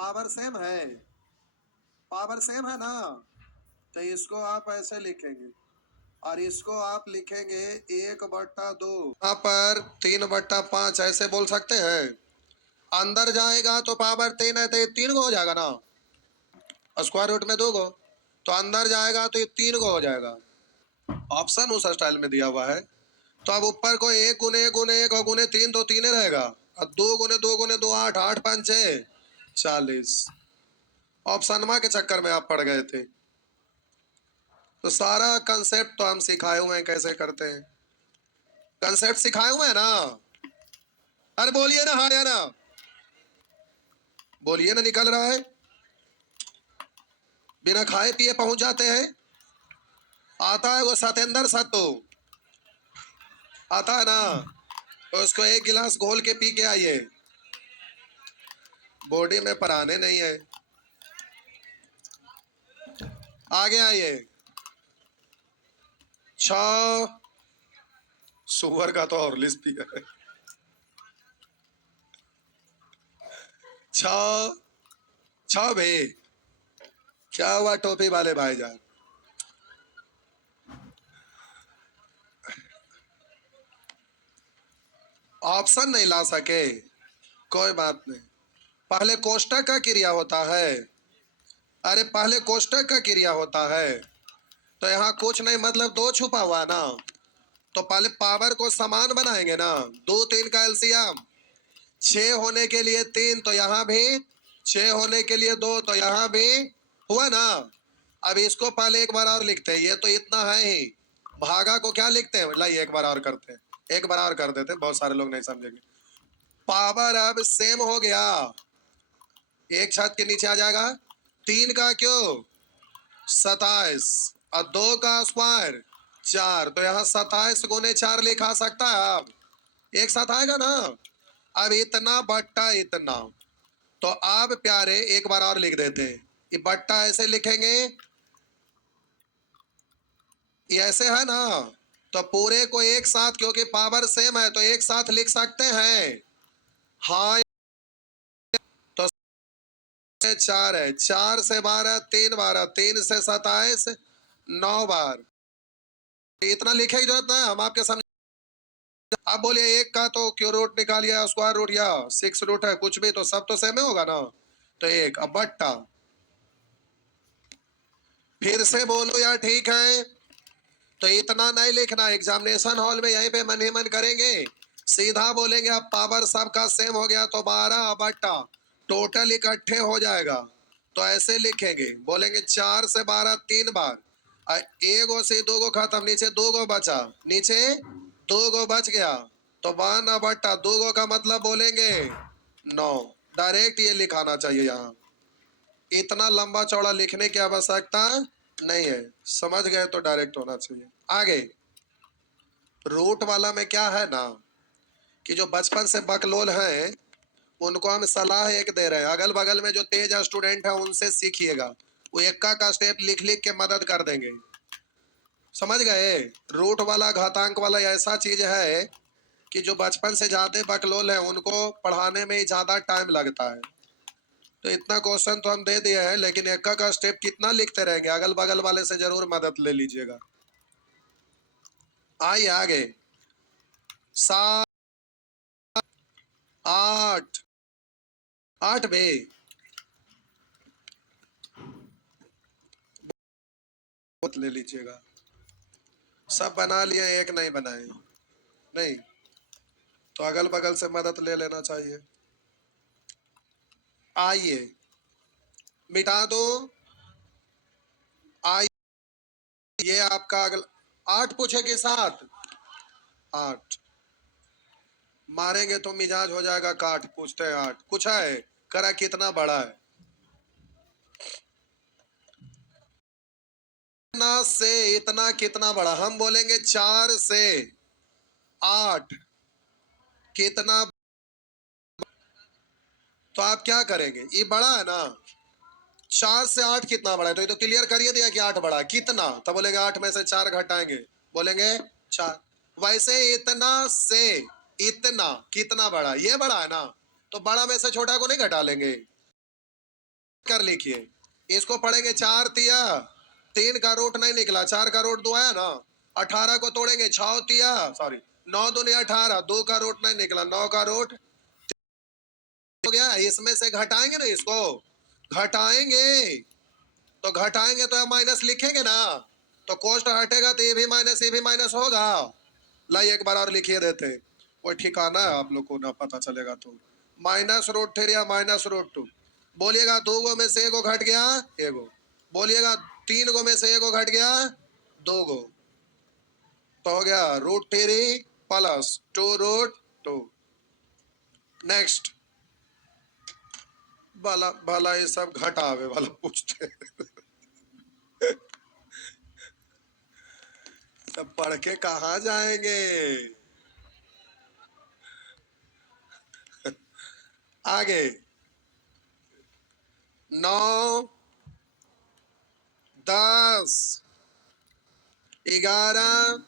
Power same है, power same है ना, तो इसको आप ऐसे लिखेंगे और इसको आप लिखेंगे 1/2। यहाँ पर 3/5 ऐसे बोल सकते हैं। अंदर जाएगा तो पावर 3 है तो ये 3 को हो जाएगा ना, स्क्वायर रूट में 2 को, तो अंदर जाएगा तो ये 3 को हो जाएगा। ऑप्शन उस स्टाइल में दिया हुआ है। तो अब ऊपर को 1 गुने 1 गुने 1 और गुने 3 तो 3 रहेगा, और 2 गुने 2 गुने 2 8, 8 5 6 40। ऑप्शन के चक्कर में आप पड़ गए थे। तो सारा कंसेप्ट तो हम सिखाए हुए हैं कैसे करते हैं, कंसेप्ट सिखाए हुए हैं ना। अरे बोलिए ना, हाँ या ना, बोलिए ना, निकल रहा है। बिना खाए पिए पहुंच जाते हैं। आता है वो सतेंद्र सत्तू, आता है ना, तो उसको 1 गिलास घोल के पी के आइए, बॉडी में पराने नहीं है। आगे आइए। 6 सुअर का तो और लिस्ट पिया है। 6 6 बे, क्या हुआ टोपी वाले भाईजान? ऑप्शन नहीं ला सके, कोई बात नहीं। पहले कोष्टक का क्रिया होता है, अरे पहले कोष्टक का क्रिया होता है, तो यहाँ कुछ नहीं मतलब 2 छुपा हुआ ना, तो पहले पावर को समान बनाएंगे ना। 2 3 का एलसीएम 6 होने के लिए 3, तो यहाँ भी 6 होने के लिए 2, तो यहाँ भी हुआ ना। अब इसको पहले एक बार और लिखते हैं, ये तो इतना है ही, भागा को क्या लिखते हैं, लाइए एक बार और करते हैं, एक बार और कर देते हैं, बहुत सारे लोग नहीं समझेंगे। पावर अब सेम हो गया, एक छत के नीचे आ जाएगा। 3 का क्यों 27 और 2 का स्क्वायर 4, तो यहाँ 27 गुने 4 लिखा सकता है आप, एक साथ आएगा ना। अब इतना बट्टा इतना, तो आप प्यारे एक बार और लिख देते हैं, ये बट्टा ऐसे लिखेंगे, ये ऐसे है ना, तो पूरे को एक साथ, क्योंकि पावर सेम है तो एक साथ लिख सकते हैं। हाँ, तो 4 है, 4 से 12 3 12, 3 से 27 9 बार, इतना लिखे की जरूरत नहीं, हम आपके सामने। आप बोलिए 1 का तो क्यों रूट निकालिए, स्क्वायर रूट या 6 रूट है, कुछ भी तो सब तो सेम होगा ना, तो 1। अब बट्टा फिर से बोलो यार, ठीक है, तो इतना नहीं लिखना, एग्जामिनेशन हॉल में यहीं पे मन ही मन करेंगे, सीधा बोलेंगे अब पावर सबका सेम हो गया तो 12 बट्टा टोटल इकट्ठे हो जाएगा, तो ऐसे लिखेंगे, बोलेंगे 4 से 12 3 बार, 1 गो से 2 गो खत्म, नीचे 2 गो बचा, नीचे 2 गो बच गया, तो 12 बट्टा 2 गो का मतलब बोलेंगे 9। डायरेक्ट ये लिखाना चाहिए, यहाँ इतना लंबा चौड़ा लिखने की आवश्यकता नहीं है, समझ गए तो डायरेक्ट होना चाहिए। आगे रूट वाला में क्या है ना, कि जो बचपन से बकलोल हैं उनको हम सलाह एक दे रहे हैं, अगल बगल में जो तेज स्टूडेंट है उनसे सीखिएगा, वो एक्का का स्टेप लिख लिख के मदद कर देंगे, समझ गए। रूट वाला घातांक वाला ऐसा चीज है कि जो बचपन से ज्यादा बकलोल है उनको पढ़ाने में ज्यादा टाइम लगता है, तो इतना क्वेश्चन तो हम दे दिए हैं, लेकिन एक्का का स्टेप कितना लिखते रहेंगे, अगल बगल वाले से जरूर मदद ले लीजिएगा। आइए आगे। 7 8 8 बे, ले लीजिएगा, सब बना लिए, एक नहीं बनाए, नहीं तो अगल बगल से मदद ले लेना चाहिए। आइए मिटा दो, आइए, ये आपका अगला 8 पूछेगी 7 8 मारेंगे तो मिजाज हो जाएगा काट, पूछते हैं 8 कुछ है, करा कितना बड़ा है, इतना से इतना कितना बड़ा, हम बोलेंगे 4 से 8 कितना, तो आप क्या करेंगे, ये बड़ा है ना, 4 से 8 कितना बड़ा है, तो ये तो क्लियर करिए दिया कि 8 बड़ा है, कितना, तब बोलेंगे 8 में से 4 घटाएंगे, बोलेंगे 4। वैसे इतना से इतना कितना बड़ा, ये बड़ा है ना, तो बड़ा में से छोटा को नहीं घटा लेंगे, कर लिखिए, इसको पढ़ेंगे 4 तिया 3 का रूट नहीं निकला, 4 का रूट 2 आया ना, 18 को तोड़ेंगे 6 तिया सॉरी 9 दूनी 18, 2 का रूट नहीं निकला, 9 का रूट हो गया। इसमें से घटाएंगे ना, इसको घटाएंगे तो माइनस लिखेंगे ना, तो कोष्ट हटेगा तो ये भी माइनस होगा। लाई एक बार और लिखिए देते, कोई ठिकाना है आप लोग को ना पता चलेगा तो। -√3 या -√2 बोलिएगा, 2 गो में से 1 गो घट गया, 1 गो बोलिएगा, 3 गो में से 1 गो घट गया, 2 गो, तो हो गया √3 प्लस 2√2। नेक्स्ट भला भला ये सब घटावे वाला पूछते सब पढ़ के कहाँ जाएंगे। आगे 9 10 11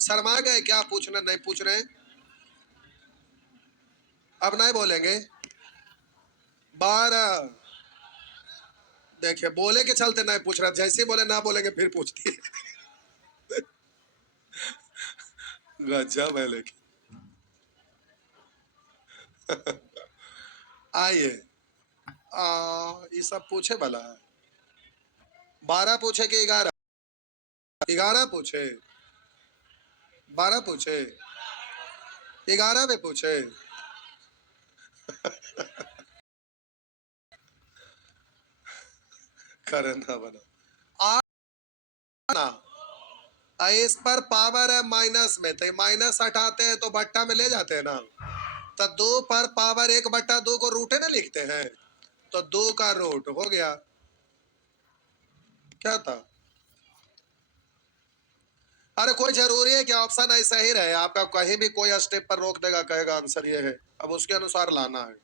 शर्मा गए क्या, पूछना नहीं पूछ रहे, अब नहीं बोलेंगे। 12 देखिए बोले के चलते नहीं पूछ रहा, जैसे बोले ना बोलेंगे फिर पूछती है गजब है लेकिन आइए ये सब पूछे भला है। 12 पूछे कि 11? 11 पूछे, 12 पूछे, 11 में पूछे करना बना ना, इस पर पावर है माइनस में, तो माइनस हटाते हैं तो बट्टा में ले जाते हैं ना, तो 2 पर पावर 1/2 को रूटे ना लिखते हैं, तो 2 का रूट हो गया। क्या था, अरे कोई जरूरी है कि ऑप्शन ऐसा ही रहे आपका, कहीं भी कोई स्टेप पर रोक देगा, कहेगा आंसर ये है, अब उसके अनुसार लाना है।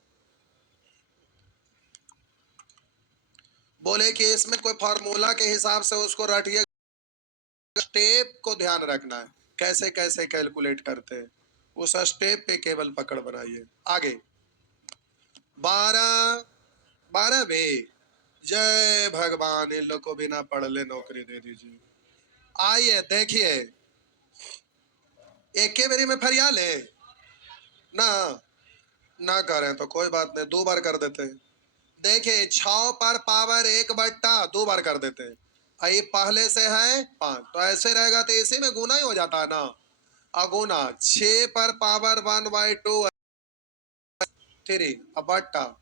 बोले कि इसमें कोई फार्मूला के हिसाब से उसको रटिए, स्टेप को ध्यान रखना है, कैसे कैसे कैलकुलेट करते हैं, उस स्टेप पे केवल पकड़ बनाइए। आगे 12 12 बे, जय भगवान, इन लोग को बिना पढ़ ले नौकरी दे दीजिए। आइए देखिए, एक के मेरी में फरिया ले ना, ना करें तो कोई बात नहीं, 2 बार कर देते हैं। देखिए 6 पर पावर 1/2 बार कर देते हैं, ये पहले से है 5, तो ऐसे रहेगा तो इसी में गुना ही हो जाता है ना, अगुना 6 पर पावर 1/2 3 अब बट्टा,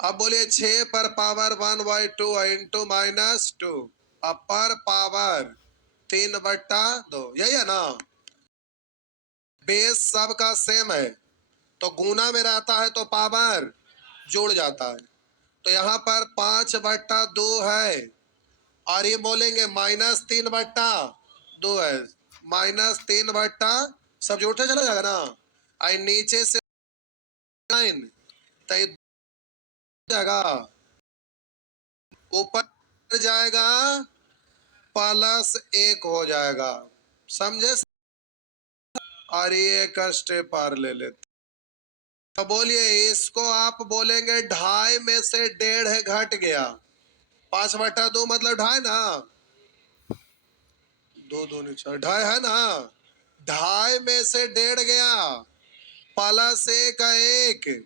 अब बोलिए 6 पर पावर 1/2 इंटू -2 अपर पावर 3/2, यही है ना, बेस सबका सेम है, तो गुना में रहता है तो पावर जुड़ जाता है, तो यहाँ पर 5/2 है, और ये बोलेंगे -3/2 है, -3/, सब जोड़ते चला जाएगा ना, आई नीचे से 9 तो जाएगा, ऊपर जाएगा +1 हो जाएगा, समझे, और ये एक स्टेप और ले लेते, तो बोलिए इसको आप बोलेंगे 2.5 में से 1.5 घट गया, 5/2 मतलब 2.5 ना, 2 2 2.5 है ना, 2.5 में से 1.5 गया, +1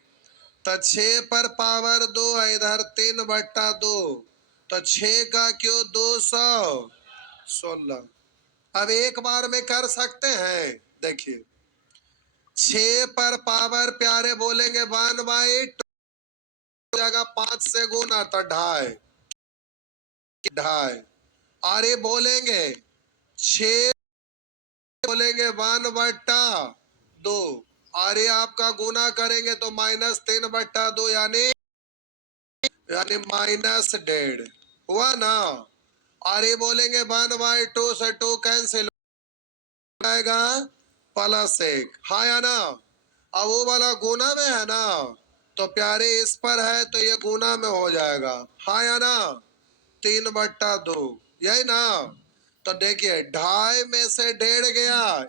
तो 6 पर पावर 2 है, इधर 3/2, तो 6 का क्यों 216। अब एक बार में कर सकते हैं, देखिए 6 पर पावर प्यारे बोलेंगे 1/2 हो जाएगा, 5 से गुना तो 2.5 2.5, और ये बोलेंगे 6 बोलेंगे 1/2, और ये आपका गुना करेंगे तो -3/2 यानी -1.5 हुआ ना, और ये बोलेंगे 1/2 से 2 कैंसिल आएगा +1, हाँ या ना, अब वो वाला गुना में है ना, तो प्यारे इस पर है तो ये गुना में हो जाएगा, हाँ या ना, 3/2 यही ना, तो देखिए 2.5 में से 1.5 गया,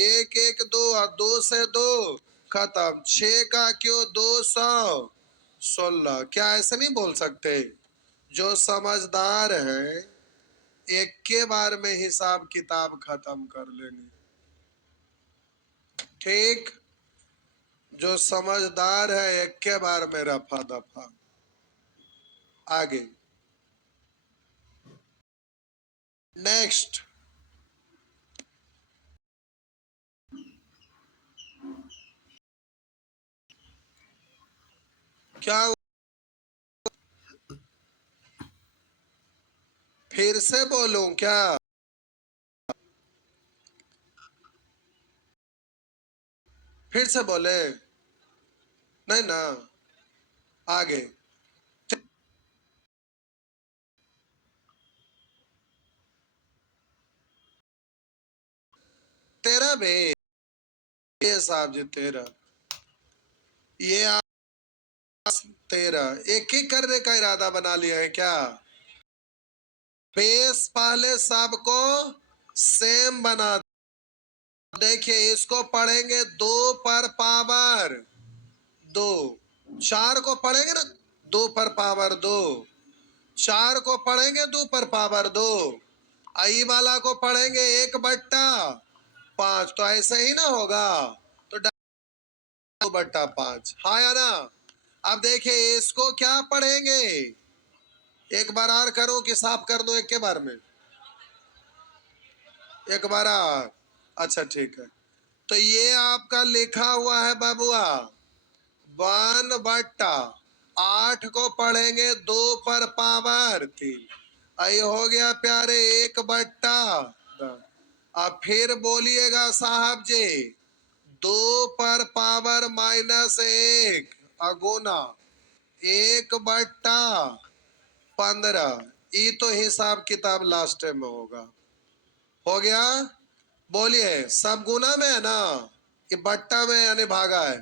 1 1 2 और 2 से 2 खत्म, 6 का क्यों 200 16। क्या ऐसे नहीं बोल सकते? जो समझदार है एक के बार में हिसाब किताब खत्म कर लेंगे, ठीक? जो समझदार है एक के बार में रफा दफा। आगे नेक्स्ट, क्या फिर से बोलूं क्या? फिर से बोले? नहीं ना। आगे तेरा बे, ये साहब जी तेरा, ये तेरा एक ही करने का इरादा बना लिया है क्या? बेस पहले सबको सेम बना। देखिए इसको पढ़ेंगे 2 पर पावर 2, 4 को पढ़ेंगे ना 2 पर पावर 2, 4 को पढ़ेंगे 2 पर पावर 2, आई वाला को पढ़ेंगे 1/5। तो ऐसे ही ना होगा, तो 2/5, हाँ या ना? अब देखिए इसको क्या पढ़ेंगे, एक बार और करो कि साफ कर दो एक के बार में? एक बार और, अच्छा ठीक है। तो ये आपका लिखा हुआ है बाबुआ 1/8 को पढ़ेंगे 2 पर पावर 3, आई हो गया प्यारे 1/10। अब फिर बोलिएगा साहब जी 2 पर पावर -1 अगुना 1/15। ये तो हिसाब किताब लास्ट में होगा। हो गया? बोलिए सब गुना में है ना, ये बट्टा में यानी भागा है।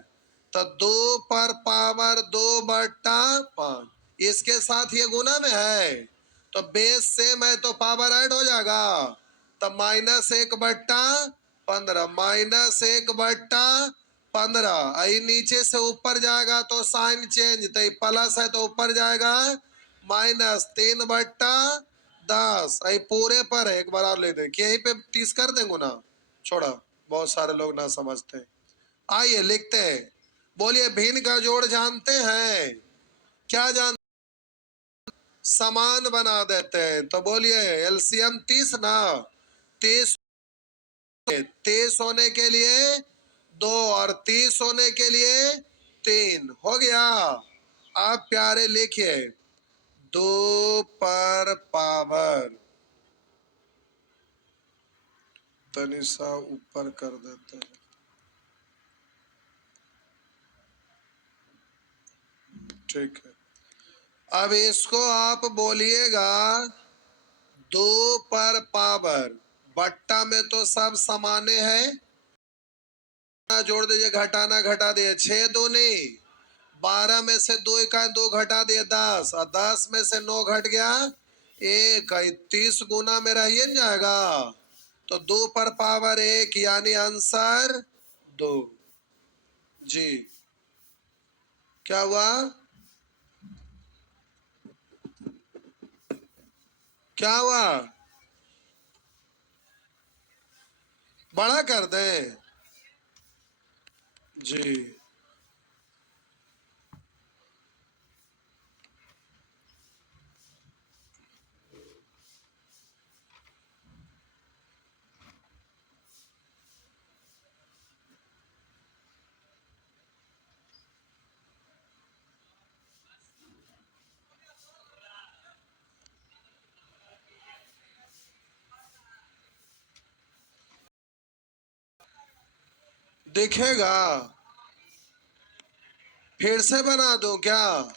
तो 2 पर पावर 2/5, इसके साथ ये गुना में है, तो बेस सेम है तो पावर ऐड हो जाएगा। तो -1/15, -1/15, आई नीचे से ऊपर जाएगा तो साइन चेंज, तो ये प्लस है तो ऊपर जाएगा -3/10। आई पूरे पर है, एक बार और ले दे कि यहीं पे 30 कर देंगे ना, छोड़ा, बहुत सारे लोग ना समझते हैं। आइए लिखते हैं, बोलिए भिन्न का जोड़ जानते हैं? क्या जान, समान बना देते हैं। तो बोलिए एलसीएम 30 ना, 30 30 होने के लिए 2 और 30 होने के लिए 3 हो गया। आप प्यारे लिखिए 2 पर पावर, तनिषा ऊपर कर देते हैं, ठीक है। अब इसको आप बोलिएगा 2 पर पावर, बट्टा में तो सब समाने हैं, जोड़ दीजिए, घटाना घटा दिए, 6 दूनी 12 में से 2 का 2 घटा दिए 10, और 10 में से 9 घट गया 1, 30 गुना में रहिए न जाएगा। तो 2 पर पावर 1 यानी आंसर 2। जी क्या हुआ, क्या हुआ? बड़ा कर दें? जी दिखेगा, फिर से बना दूं क्या?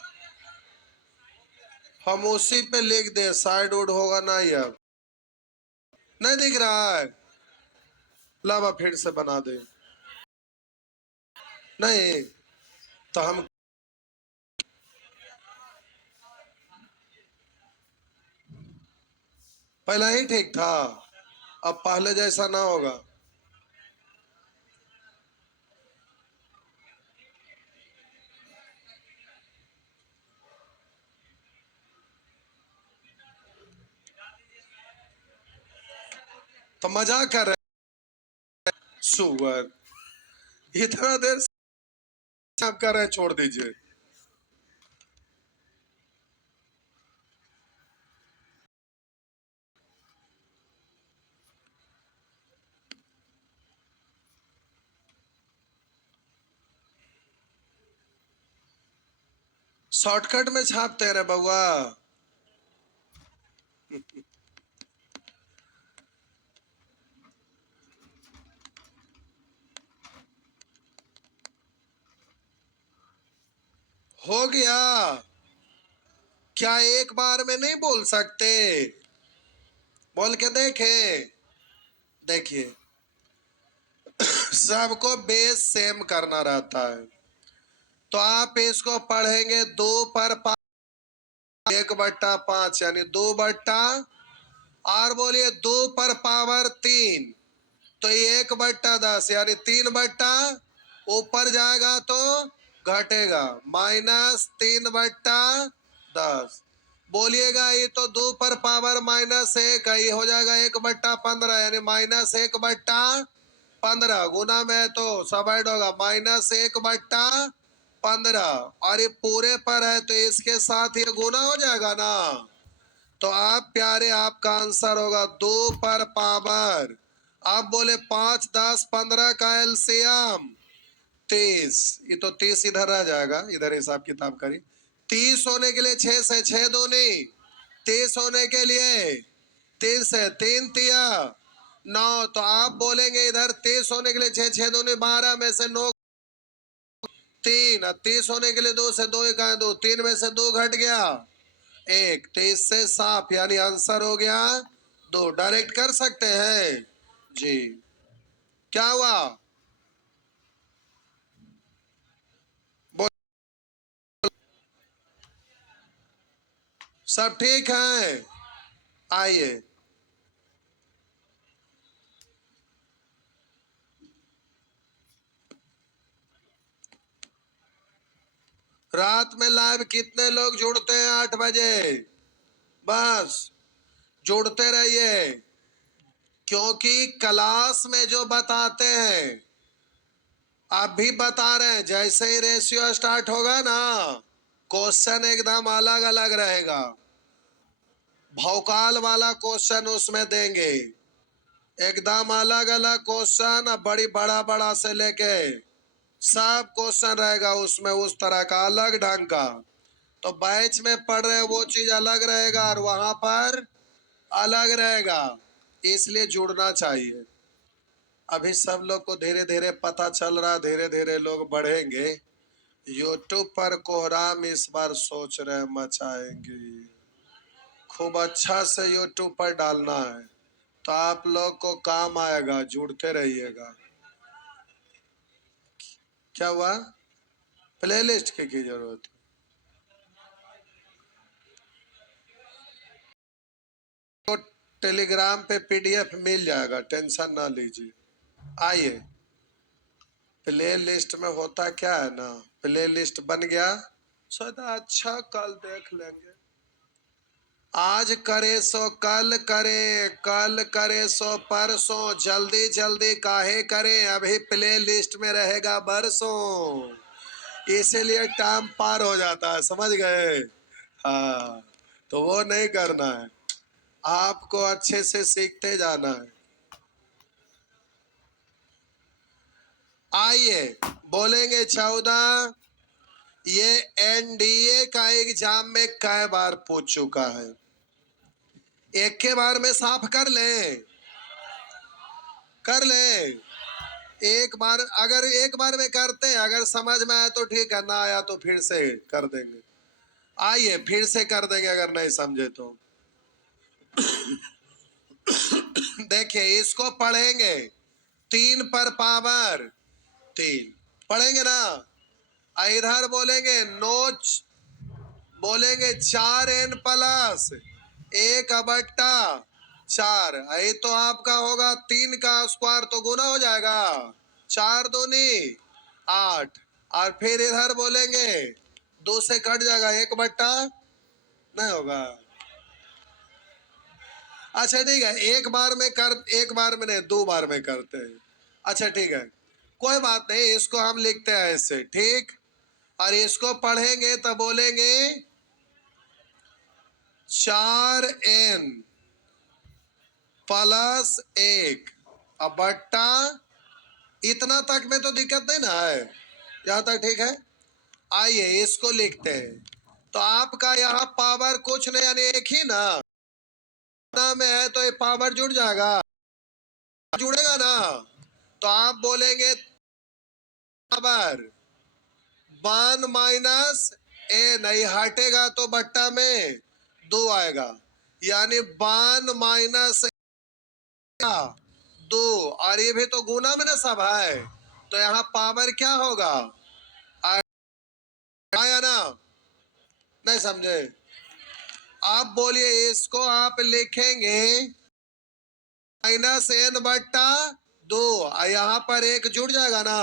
हम उसी पे लिख दे, साइड उड होगा ना, ये अब नहीं दिख रहा है, लावा फिर से बना दे। नहीं तो हम पहला ही ठीक था, अब पहले जैसा ना होगा। तो मजाक कर रहे सुअर, इतना देर से आप कर रहे हैं, छोड़ दीजिए। शॉर्टकट में छापते रहे बउआ। हो गया, क्या एक बार में नहीं बोल सकते? बोल के देखे। देखिए, सबको बेस सेम करना रहता है, तो आप इसको पढ़ेंगे 2 पर 5, 1/5 यानी 2 और बोलिए 2 पर पावर 3, तो 1/10 यानी 3 ऊपर जाएगा तो घटेगा, -3/10। बोलिएगा ये तो 2 पर पावर -1 है, ये हो जाएगा 1/15 यानी -1/15। गुना में तो सब ऐड होगा, -1/15। और ये पूरे पर है तो इसके साथ ये गुना हो जाएगा ना। तो आप प्यारे, आपका आंसर होगा 2 पर पावर। आप बोले 5, 10, 15 का एलसीएम 30। ये तो 30 इधर रह जाएगा, इधर हिसाब किताब करिए। 30 होने के लिए 6 से 6 दूनी, 30 होने के लिए 3 से 3 तिया 9। तो आप बोलेंगे इधर 30 होने के लिए 6, 6 दूनी 12 में से 9 3। 30 होने के लिए 2 से 2 1 2, 3 में से 2 घट गया 1, तो इससे साफ यानी आंसर हो गया 2। डायरेक्ट कर सकते हैं जी। क्या हुआ? सब ठीक है? आइए, रात में लाइव कितने लोग जुड़ते हैं? 8 बजे बस जुड़ते रहिए, क्योंकि क्लास में जो बताते हैं आप भी बता रहे हैं, जैसे ही रेशियो स्टार्ट होगा ना, क्वेश्चन एकदम अलग अलग रहेगा। भौकाल वाला क्वेश्चन उसमें देंगे, एकदम अलग अलग क्वेश्चन, बड़ी बड़ा बड़ा से लेके सब क्वेश्चन रहेगा उसमें, उस तरह का अलग ढंग का। तो बैच में पढ़ रहे वो चीज अलग रहेगा और वहां पर अलग रहेगा, इसलिए जुड़ना चाहिए। अभी सब लोग को धीरे धीरे पता चल रहा, धीरे धीरे लोग बढ़ेंगे। यूट्यूब पर कोहराम इस बार सोच रहे मचाएंगे, खूब अच्छा से यूट्यूब पर डालना है, तो आप लोग को काम आएगा, जुड़ते रहिएगा। क्या हुआ? प्लेलिस्ट की जरूरत? तो टेलीग्राम पे पीडीएफ मिल जाएगा, टेंशन ना लीजिए। आइए, प्ले लिस्ट में होता क्या है ना, प्ले लिस्ट बन गया, सोचा अच्छा कल देख लेंगे। आज करे सो कल करे, कल करे सो परसों, जल्दी जल्दी काहे करें, अभी प्ले लिस्ट में रहेगा बरसों, इसीलिए टाइम पार हो जाता है, समझ गए? हाँ, तो वो नहीं करना है, आपको अच्छे से सीखते जाना है। आइए, बोलेंगे 14। ये एनडीए का एग्जाम में कई बार पूछ चुका है, एक के बार में साफ कर ले, कर ले एक बार। अगर एक बार में करते हैं, अगर समझ में आया तो ठीक है, ना आया तो फिर से कर देंगे। आइए फिर से कर देंगे अगर नहीं समझे तो। देखिए, इसको पढ़ेंगे 3 पर पावर 3 पढ़ेंगे ना। इधर बोलेंगे नोच, बोलेंगे 4n+1/4। ये तो आपका होगा 3 का स्क्वायर, तो गुना हो जाएगा, 4 दूनी 8। और फिर इधर बोलेंगे 2 से कट जाएगा, 1/, नहीं होगा, अच्छा ठीक है, एक बार में कर, एक बार में नहीं, 2 बार में करते हैं। अच्छा ठीक है, कोई बात नहीं, इसको हम लिखते हैं ऐसे, ठीक। और इसको पढ़ेंगे तो बोलेंगे 4n प्लस 1 अब बट्टा, इतना तक में तो दिक्कत नहीं ना है, यहां तक ठीक है। आइए इसको लिखते हैं। तो आपका यहाँ पावर कुछ नहीं, यानी एक ही ना में है, तो ये पावर जुड़ जाएगा, जुड़ेगा ना। तो आप बोलेंगे पावर 1 माइनस ए, नहीं हटेगा तो बट्टा में 2 आएगा, यानी 1 माइनस 2। और ये भी तो गुना में ना सब है, तो यहाँ पावर क्या होगा, आया ना, नहीं समझे। आप बोलिए, इसको आप लिखेंगे माइनस एन बट्टा 2, यहाँ पर एक जुड़ जाएगा ना,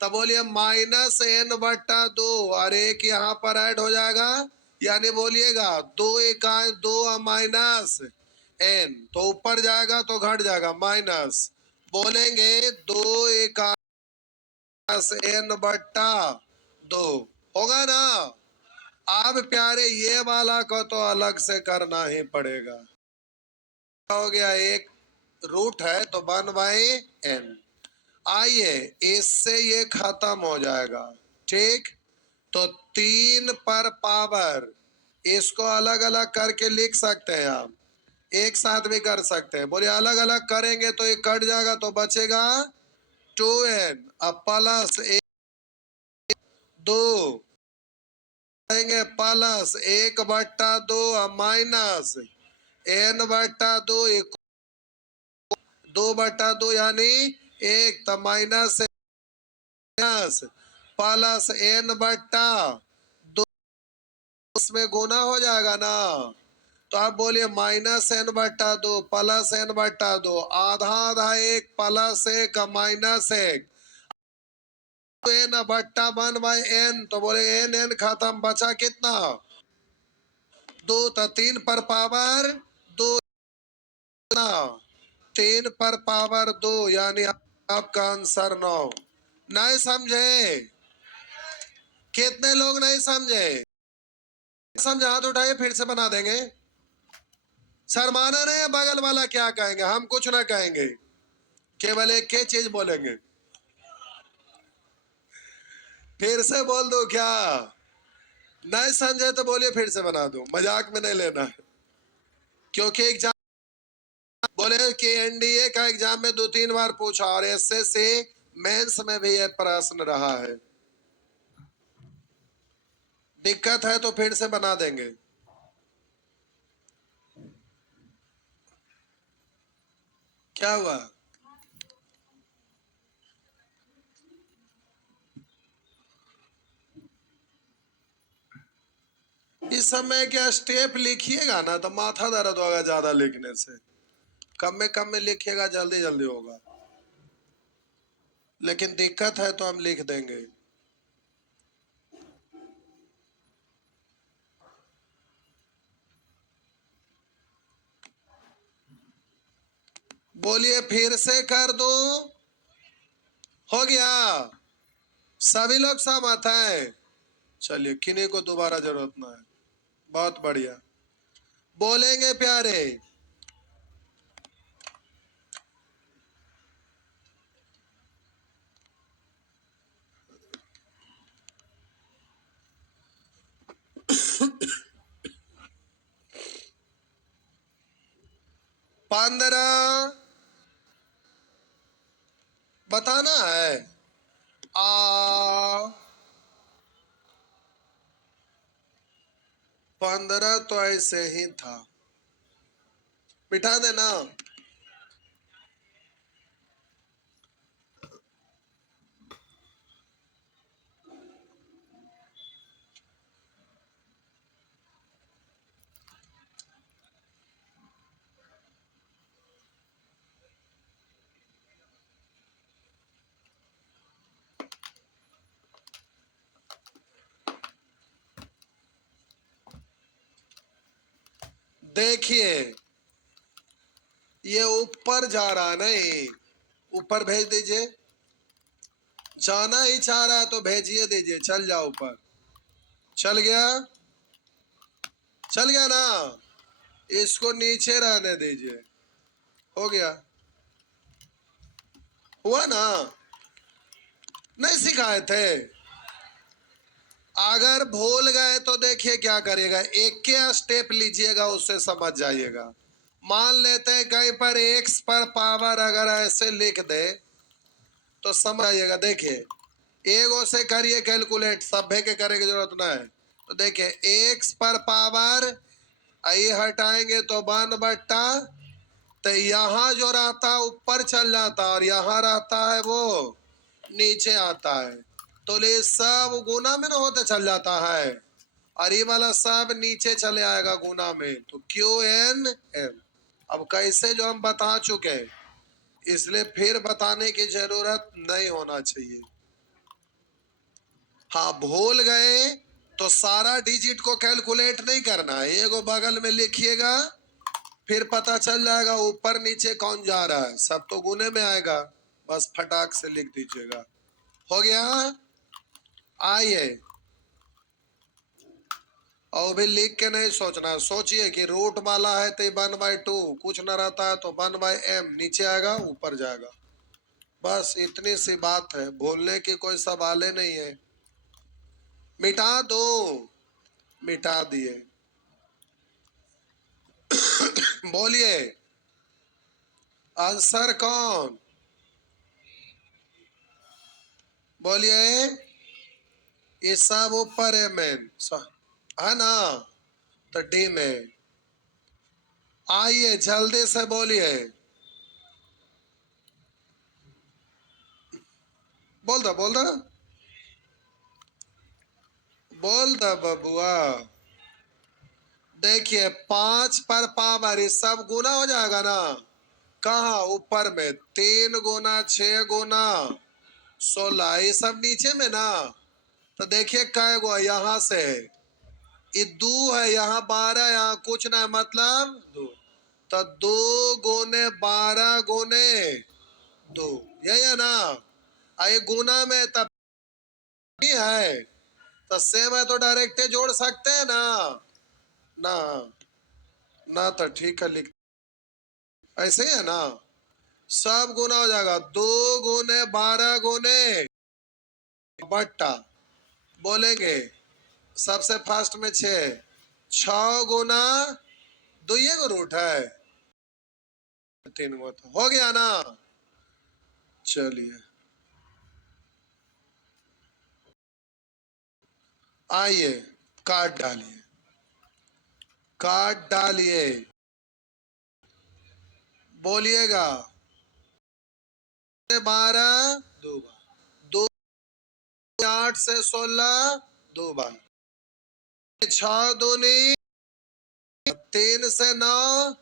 तब बोलिए माइनस एन बट्टा 2 और एक यहाँ पर ऐड हो जाएगा, यानी बोलिएगा 2 इकाई 2 माइनस एन, तो ऊपर जाएगा तो घट जाएगा माइनस, बोलेंगे 2 इकाई एन बट्टा 2 होगा ना। अब प्यारे ये वाला को तो अलग से करना ही पड़ेगा। हो गया, एक रूट है तो 1/n। आइए इससे ये खत्म हो जाएगा, ठीक। तो 3 पर पावर, इसको अलग अलग करके लिख सकते हैं आप, एक साथ भी कर सकते हैं। बोलिए अलग अलग करेंगे तो ये कट जाएगा, तो बचेगा 2n अब प्लस 2 प्लस 1 बट्टा 2 माइनस n बट्टा 2, 2 बट्टा 2 यानी 1, तो माइनस प्लस n बट्टा 2, उसमें गुना हो जाएगा ना। तो आप बोलिए माइनस n बट्टा 2 प्लस n बट्टा 2, आधा आधा 1 प्लस 1 माइनस 1, n बट्टा 1/n, तो बोले n n खत्म, बचा कितना 2, तो 3 पर पावर 2, 3 पर पावर 2, यानी आपका आंसर 9। नहीं समझे, कितने लोग नहीं समझे, समझे हाथ उठाइए, फिर से बना देंगे। शर्माना नहीं है, बगल वाला क्या कहेंगे, हम कुछ ना कहेंगे, केवल एक ही चीज बोलेंगे। फिर से बोल दो क्या, नहीं समझे तो बोलिए फिर से बना दो, मजाक में नहीं लेना है। क्योंकि एग्जाम बोले कि एनडीए का एग्जाम में 2-3 बार पूछा, और एसएससी मेंस में भी ये प्रश्न रहा है। दिक्कत है तो फिर से बना देंगे। क्या हुआ, इस समय क्या स्टेप लिखिएगा ना तो माथा दर्द होगा ज्यादा लिखने से, कम में लिखिएगा जल्दी जल्दी होगा, लेकिन दिक्कत है तो हम लिख देंगे। बोलिए फिर से कर दो, हो गया, सभी लोग सहमत हैं। चलिए किन्हीं को दोबारा जरूरत ना है, बहुत बढ़िया। बोलेंगे प्यारे, 15 बताना है, आ 15 तो ऐसे ही था, बिठा देना। देखिए ये ऊपर जा रहा नहीं, ऊपर भेज दीजिए। जाना ही चाह रहा है तो भेजिए दीजिए, चल जाओ ऊपर। चल गया, चल गया ना, इसको नीचे रहने दीजिए। हो गया, हुआ ना, नहीं सिखाए थे। अगर भूल गए तो देखिए क्या करिएगा, एक के स्टेप लीजिएगा, उससे समझ जाइएगा। मान लेते हैं कहीं पर x पर पावर अगर ऐसे लिख दे तो समझ आइएगा। देखिए एगो से करिए कैलकुलेट, सभ्य के करे की जरूरत ना है। तो देखिए x पर पावर आई हटाएंगे तो 1/, तो यहाँ जो रहता ऊपर चल जाता और यहाँ रहता है वो नीचे आता है, तो ये सब गुना में ना होते चल जाता है, और ये वाला सब नीचे चले आएगा गुना में, तो QN अब कैसे जो हम बता चुके, इसलिए फिर बताने की जरूरत नहीं होना चाहिए। हाँ भूल गए तो सारा डिजिट को कैलकुलेट नहीं करना है, एगो बगल में लिखिएगा, फिर पता चल जाएगा ऊपर नीचे कौन जा रहा है, सब तो गुने में आएगा, बस फटाक से लिख दीजिएगा। हो गया, आइए। और भी लिख के नहीं सोचना, सोचिए कि रूट वाला है तो 1/2, कुछ ना रहता है तो 1/m, नीचे आएगा ऊपर जाएगा, बस इतनी सी बात है, बोलने की कोई सवाल नहीं है। मिटा दो, मिटा दिए। बोलिए आंसर कौन, बोलिए। ये सब ऊपर है मैन, है ना, तो डी में। आइए जल्दी से बोलिए, बोल दो बोल दो, बोल दो बबुआ। देखिए 5 पर पावर ये सब गुना हो जाएगा ना, कहा ऊपर में 3 गुना 6 गुना 16, ये सब नीचे में ना, तो देखिए कै गो यहाँ से ये 2 है, यहाँ 12, यहाँ कुछ ना, मतलब 2, तो 2 गुने 12 गुने 2, यही है ना, ये गुना में तब है, तो सेम है तो डायरेक्ट जोड़ सकते हैं ना, ना ना, तो ठीक है, लिख ऐसे है ना, सब गुना हो जाएगा, 2 गुने 12 गुने बट्टा, बोलेंगे सबसे फास्ट में 6, 6 गुना 2 को रूट है 3 गो, तो हो गया ना। चलिए आइए, काट डालिए, काट डालिए, बोलिएगा 12 2 बार, 2 8 से 16 2 बार, 6 दूनी 3 से 9,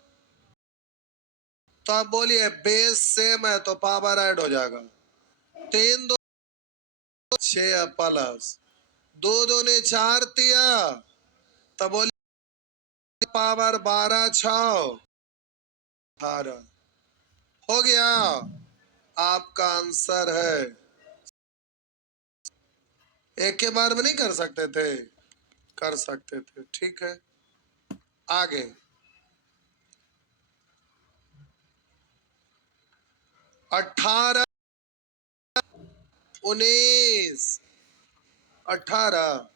तो आप बोलिए बेस सेम है तो पावर ऐड हो जाएगा, 3 2 6 प्लस 2 दूनी 4 तिया, तो बोलिए पावर 12 6 18, हो गया, आपका आंसर है। एक के बार में नहीं कर सकते थे, कर सकते थे, ठीक है। आगे 18 19 18,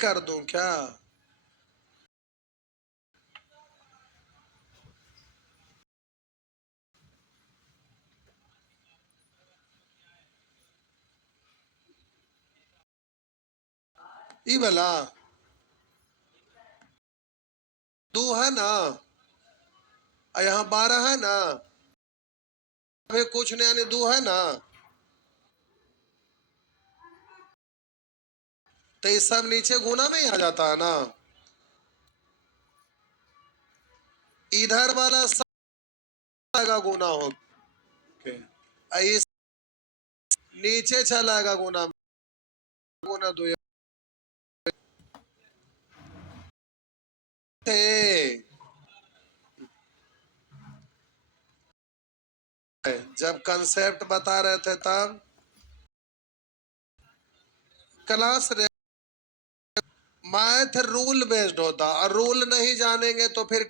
कर दूं क्या, ये वाला 2 है ना, यहाँ 12 है ना, फिर कुछ नहीं, यानी 2 है ना, तो ये सब नीचे गुना में ही आ जाता है ना। इधर वाला सब गुना हो के इस नीचे चलाएगा गुना गुना दो थे। जब कंसेप्ट बता रहे थे तब क्लास मैथ रूल बेस्ड होता, और रूल नहीं जानेंगे तो फिर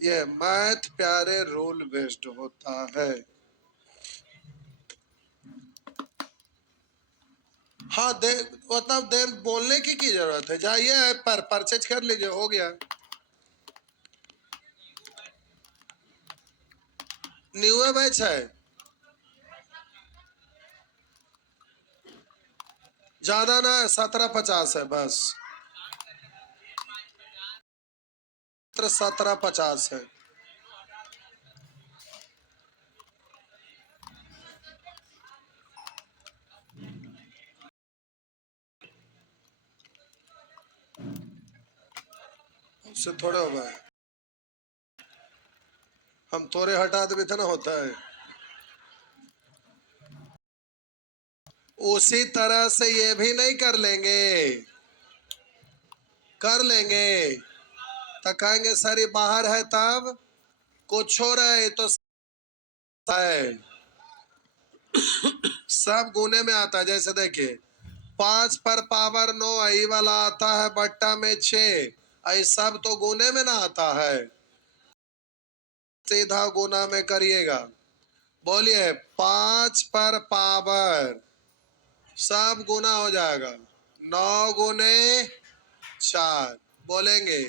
ये मैथ प्यारे रूल बेस्ड होता है। हाँ दे मतलब दे बोलने की जरूरत है, जाइए पर परचेज कर लीजिए, हो गया। न्यू बैच है, ज्यादा ना 1750 है बस, 1750 है। उससे थोड़े हो गए, हम थोड़े हटा दे तो ना होता है। उसी तरह से ये भी नहीं कर लेंगे, कर लेंगे तो कहेंगे सर ये बाहर है, तब कुछ हो रहा है तो है सब गुने में आता है। जैसे देखिए 5 पर पावर 9 आई वाला आता है बट्टा में 6, आई सब तो गुने में ना आता है, सीधा गुना में करिएगा। बोलिए 5 पर पावर सब गुना हो जाएगा, 9 गुने 4, बोलेंगे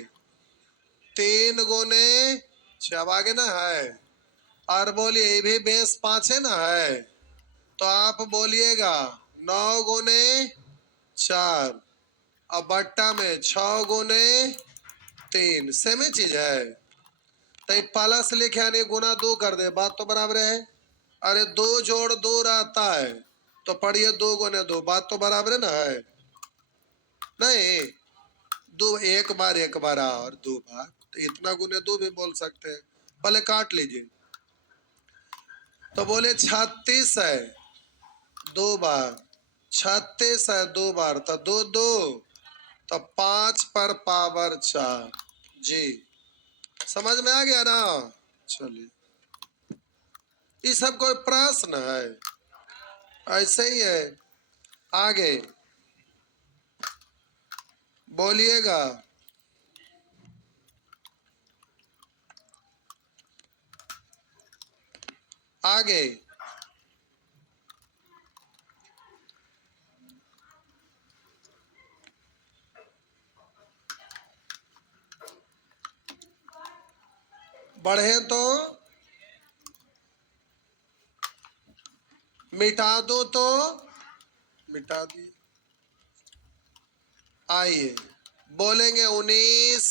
3 गुने 6 आगे ना है, और बोलिए ये भी बेस 5 है ना है, तो आप बोलिएगा 9 गुने 4, अब बट्टा में 6 गुने 3, सेम ही चीज है। तो प्लस लिखे यानी गुना 2 कर दे, बात तो बराबर है। अरे 2 जोड़ 2 रहता है, तो पढ़िए 2 गुने 2, बात तो बराबर है ना है। नहीं दो एक बार और 2 बार, तो इतना गुने 2 भी बोल सकते हैं। पहले काट लीजिए, तो बोले 36 है 2 बार, 36 है 2 बार, तो 2 2, तो 5 पर पावर 4। जी समझ में आ गया ना। चलिए ये सब कोई प्रश्न है, ऐसे ही है। आगे बोलिएगा, आगे बढ़े तो मिटा दो, तो मिटा दिए। आइए बोलेंगे 19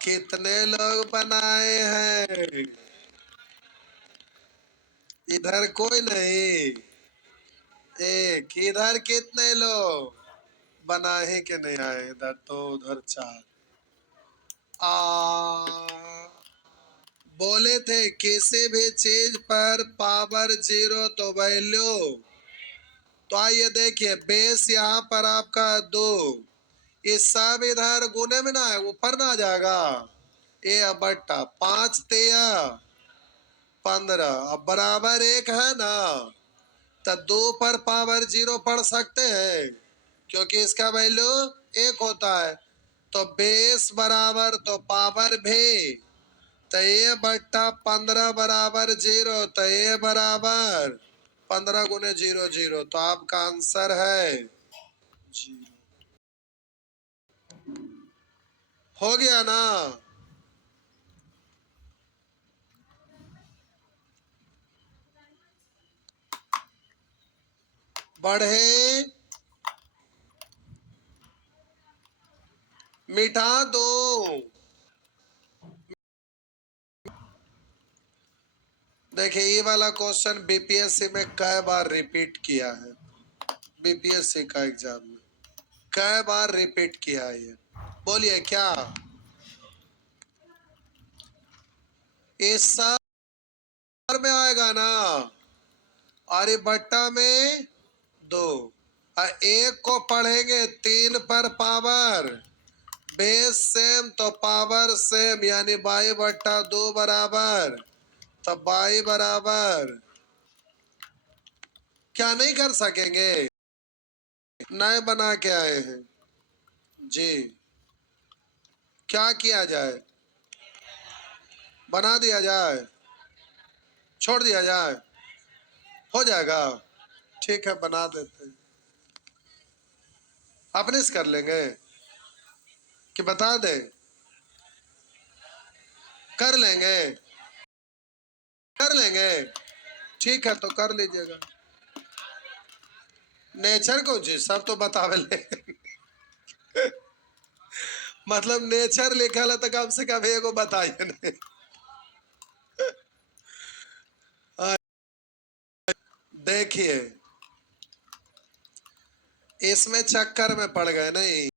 कितने लोग बनाए हैं, इधर कोई नहीं, एक इधर कितने लोग बनाए के नहीं आए, इधर 2 उधर 4। बोले थे किसी भी चीज पर पावर 0 तो वैल्यू, तो आइए देखिए बेस यहाँ पर आपका 2, ये सब इधर गुने में ना है, ऊपर ना आ जाएगा, ये बट्टा 5 तेया 15, अब बराबर 1 है ना, तो 2 पर पावर 0 पढ़ सकते हैं, क्योंकि इसका वैल्यू 1 होता है। तो बेस बराबर तो पावर भी, तो ये बट्टा 15 बराबर 0, तो ये बराबर 15 गुने 0 0, तो आपका आंसर है 0। हो गया ना। बढ़े मिटा दो, देखिए ये वाला क्वेश्चन बीपीएससी में कई बार रिपीट किया है, बीपीएससी का एग्जाम में कई बार रिपीट किया है ये। बोलिए क्या इस साल में आएगा ना? आर्यभट्टा में 2 और 1 को पढ़ेंगे 3 पर पावर, बेस सेम तो पावर सेम, यानी 22/2 बराबर, तो 22 बराबर क्या नहीं कर सकेंगे? नए बना के आए हैं जी। क्या किया जाए? बना दिया जाए, छोड़ दिया जाए, हो जाएगा? ठीक है बना देते हैं। अपने से कर लेंगे कि बता दें? कर लेंगे, कर लेंगे, ठीक है तो कर लीजिएगा। नेचर को जी सब तो बतावे ले मतलब नेचर लिखल है तो कम से कम एगो बताइए नहीं। देखिए इसमें चक्कर में पड़ गए नहीं।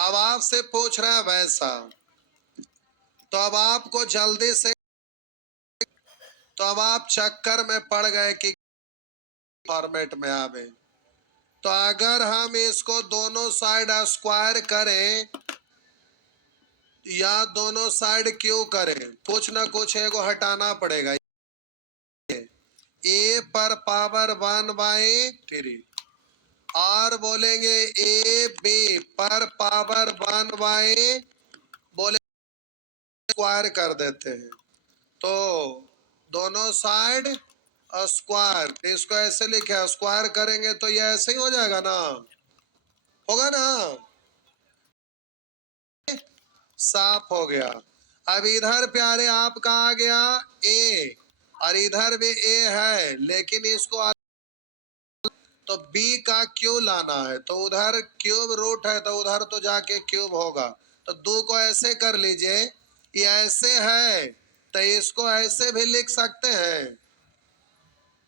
अब आपसे पूछ रहा है वैसा, तो अब आपको जल्दी से, तो अब आप चक्कर में पड़ गए कि फॉर्मेट में आवे। तो अगर हम इसको दोनों साइड स्क्वायर करें या दोनों साइड क्यों करें, कुछ ना कुछ एगो हटाना पड़ेगा। ए पर पावर 1/3 और बोलेंगे ए बी पर पावर 1 बोले स्क्वायर कर देते हैं, तो दोनों साइड स्क्वायर, इसको ऐसे लिखे स्क्वायर करेंगे तो ये ऐसे ही हो जाएगा ना, होगा ना? साफ हो गया। अब इधर प्यारे आपका आ गया ए और इधर भी ए है, लेकिन इसको तो b का क्यों लाना है, तो उधर क्यूब रूट है तो उधर तो जाके क्यूब होगा, तो 2 को ऐसे कर लीजिए, ये ऐसे है तो इसको ऐसे भी लिख सकते हैं,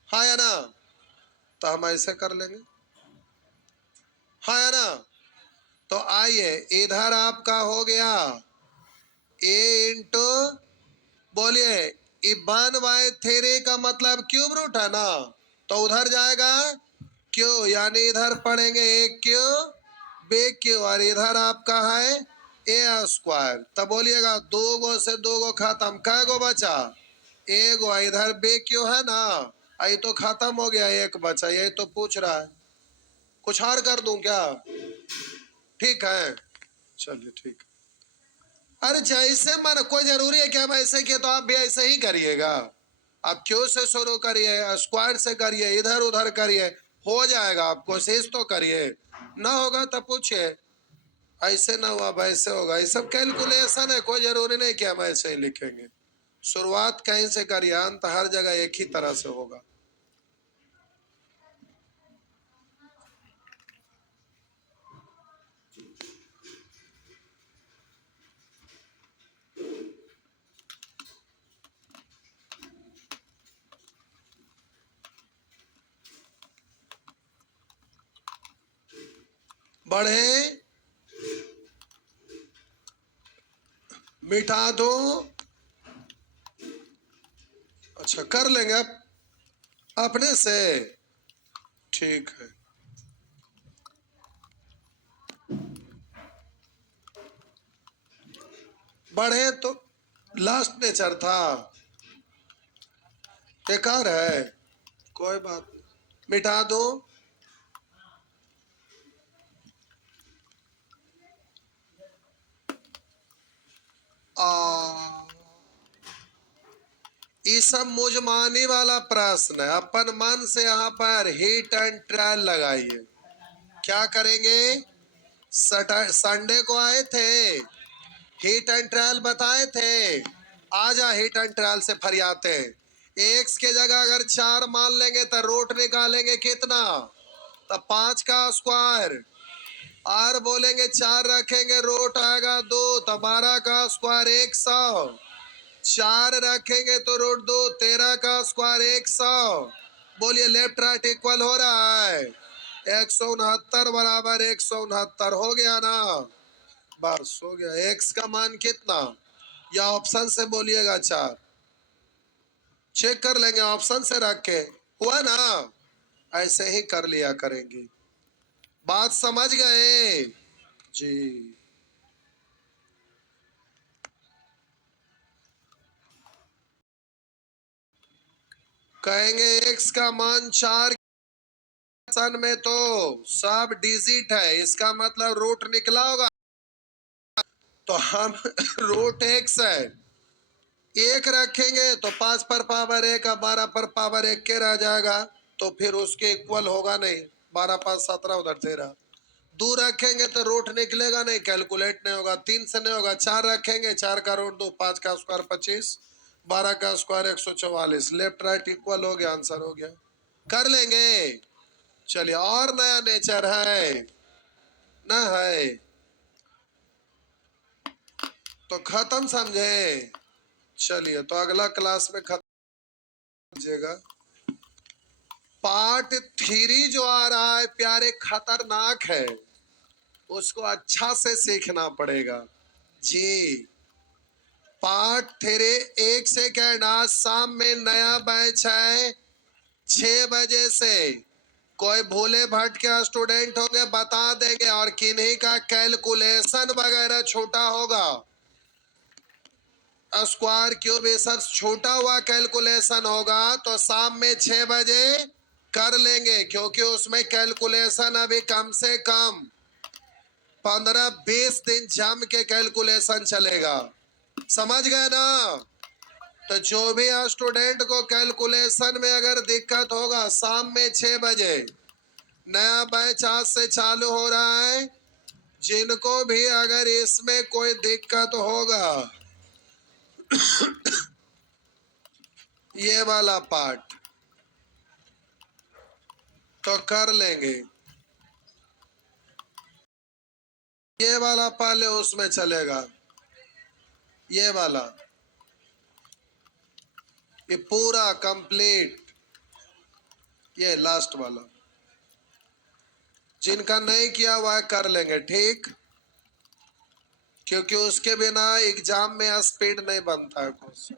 हाँ या ना? तो हम ऐसे कर लेंगे, हाँ या ना? तो आइए इधर आपका हो गया a इंटू, बोलिए 1/3 का मतलब क्यूब रूट है ना, तो उधर जाएगा क्यों, यानी इधर पढ़ेंगे ए क्यों बे क्यों, और इधर आपका है ए स्क्वायर। तब बोलिएगा 2 गो से 2 गो खत्म, कै गो बचा? एगो, इधर बे क्यों है ना, आई तो खत्म हो गया, 1 बचा, यही तो पूछ रहा है। कुछ और कर दूं क्या? ठीक है चलिए ठीक। अरे जैसे मन, कोई जरूरी है कि हम ऐसे किए तो आप भी ऐसे ही करिएगा। आप क्यों से शुरू करिए, स्क्वायर से करिए, इधर उधर करिए, हो जाएगा। आप कोशिश तो करिए, ना होगा तो पूछिए ऐसे ना हुआ वैसे होगा, ये सब कैलकुलेशन है, कोई जरूरी नहीं कि हम ऐसे ही लिखेंगे। शुरुआत कहीं से करिए, अंत हर जगह एक ही तरह से होगा। बढ़े मिटा दो, अच्छा कर लेंगे अब अपने से, ठीक है। बढ़े तो लास्ट नेचर था, बेकार है, कोई बात नहीं, मिटा दो। ये सब मुजमानी वाला प्रश्न है, अपन मन से यहाँ पर हिट एंड ट्रायल लगाइए। क्या करेंगे? संडे को आए थे, हिट एंड ट्रायल बताए थे, आजा हिट एंड ट्रायल से फरियाते हैं। एक्स के जगह अगर 4 मान लेंगे तो रूट निकालेंगे कितना, तो 5 का स्क्वायर, और बोलेंगे 4 रखेंगे रूट आएगा 2, तो 12 का स्क्वायर 100, 4 रखेंगे तो रूट 2, 13 का स्क्वायर 100। बोलिए लेफ्ट राइट इक्वल हो रहा है। 169 बराबर 169 हो गया ना, बस हो गया। एक्स का मान कितना, या ऑप्शन से बोलिएगा 4, चेक कर लेंगे ऑप्शन से रख के, हुआ ना। ऐसे ही कर लिया करेंगे। बात समझ गए जी। कहेंगे एक्स का मान 4 में तो सब डिजिट है, इसका मतलब रूट निकला होगा, तो हम रूट एक्स है, 1 रखेंगे तो 5 पर पावर 1 का 12 पर पावर 1 के रह जाएगा, तो फिर उसके इक्वल होगा नहीं। 12 5 17 उधर 13। 2 रखेंगे तो रूट निकलेगा नहीं, कैलकुलेट नहीं होगा। 3 से नहीं होगा। 4 रखेंगे, 4 का रूट 2, 5 का स्क्वायर 25, 12 का स्क्वायर 144। लेफ्ट राइट इक्वल हो गया, आंसर हो गया। कर लेंगे। चलिए, और नया नेचर है ना, है तो खत्म समझे। चलिए, तो अगला क्लास में खत्म कीजिएगा। पार्ट 3 जो आ रहा है प्यारे, खतरनाक है, उसको अच्छा से सीखना पड़ेगा जी। पार्ट 3 1 सेकेंड, आज शाम में नया बैच है 6 बजे से। कोई भूले भटके स्टूडेंट होंगे बता देंगे, और किन्हीं का कैलकुलेशन वगैरह छोटा होगा, स्क्वायर क्यूब ये सब छोटा हुआ कैलकुलेशन होगा, तो शाम में 6 बजे कर लेंगे, क्योंकि उसमें कैलकुलेशन अभी कम से कम 15-20 दिन जम के कैलकुलेशन चलेगा। समझ गए ना। तो जो भी स्टूडेंट को कैलकुलेशन में अगर दिक्कत होगा, शाम में 6 बजे नया बैच आज से चालू हो रहा है। जिनको भी अगर इसमें कोई दिक्कत होगा, ये वाला पार्ट तो कर लेंगे, ये वाला पहले उसमें चलेगा, ये वाला, ये पूरा कंप्लीट, ये लास्ट वाला। जिनका नहीं किया हुआ है कर लेंगे, ठीक, क्योंकि उसके बिना एग्जाम में स्पीड नहीं बनता है क्वेश्चन।